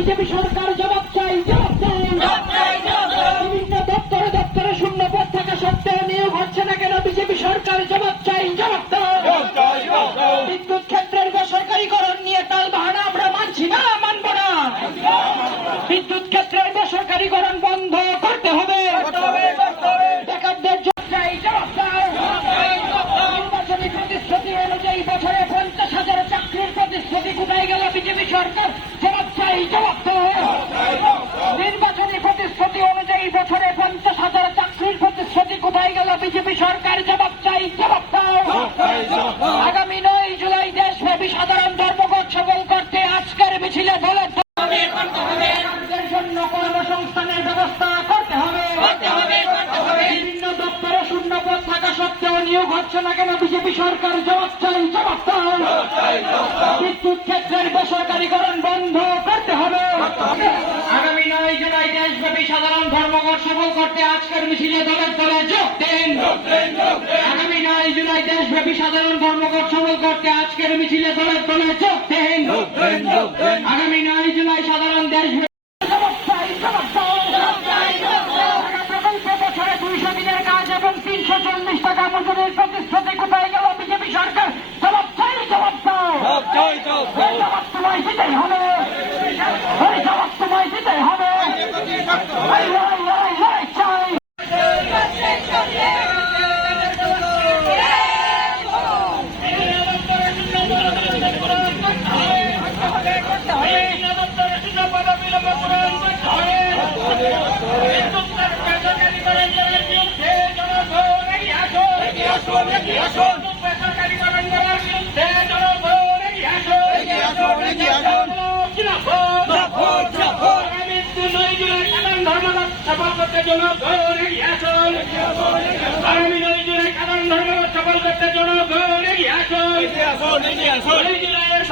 BJP সরকার জবাব চাই জবাব চাই। বিভিন্ন দপ্তরে দপ্তরে শূন্য পদ থাকা সত্ত্বেও নিয়োগ হচ্ছে না কেন? বিজেপি সরকার জবাব চাই জবাব বিদ্যুৎ ক্ষেত্রের বেসরকারীকরণ নিয়ে তাল বাহানা আমরা মানছি না মানব না। বিদ্যুৎ ক্ষেত্রের বেসরকারীকরণ বন্ধ করতে হবে। প্রতিশ্রুতি অনুযায়ী বছরে পঞ্চাশ হাজার চাকরির প্রতিশ্রুতি কোথায় গেল বিজেপি সরকার। জবাব চাই জবাব দাও নির্বাচনী প্রতিশ্রুতি অনুযায়ী বছরে পঞ্চাশ হাজার চাকরির প্রতিশ্রুতি কোথায় গেল? বিজেপি সরকার জবাব চাই জবাব দাও। আগামী নয় জুলাই দেশব্যাপী সাধারণ ধর্মঘট সফল করতে আজকের মিছিলে জন্য কর্মসংস্থানের ব্যবস্থা করতে হবে। বিভিন্ন দপ্তরে শূন্য পদ থাকা সত্ত্বেও নিয়োগ হচ্ছে না কেন? বিজেপি সরকার জবাব চাই জবাব দাও। বিদ্যুৎ ক্ষেত্রের বেসরকারীকরণ বন্ধ করতে হবে আগামী নয় জুলাই দেশব্যাপী সাধারণ ধর্মঘট সফল করতে আজকের মিছিলে দলের দলে যোগ দিন। আগামী নয় জুলাই দেশব্যাপী সাধারণ ধর্মঘট সফল করতে আজকের মিছিলে দলের দলে যোগ দিন। আগামী নয় জুলাই সাধারণ জবাব জবাব দুইশো দিনের কাজ এবং তিনশো চল্লিশ টাকা মজুরির প্রতিশ্রুতি কোথায় গেল বিজেপি সরকার জবাব চাই। জবাব জবাব হবে সফল করতে জনগণ এগিয়ে আসুন আগামী নয় জুলাই সাধারণ ধর্মঘট সফল করতে জনগণ এগিয়ে আসুন জুলাইয়ের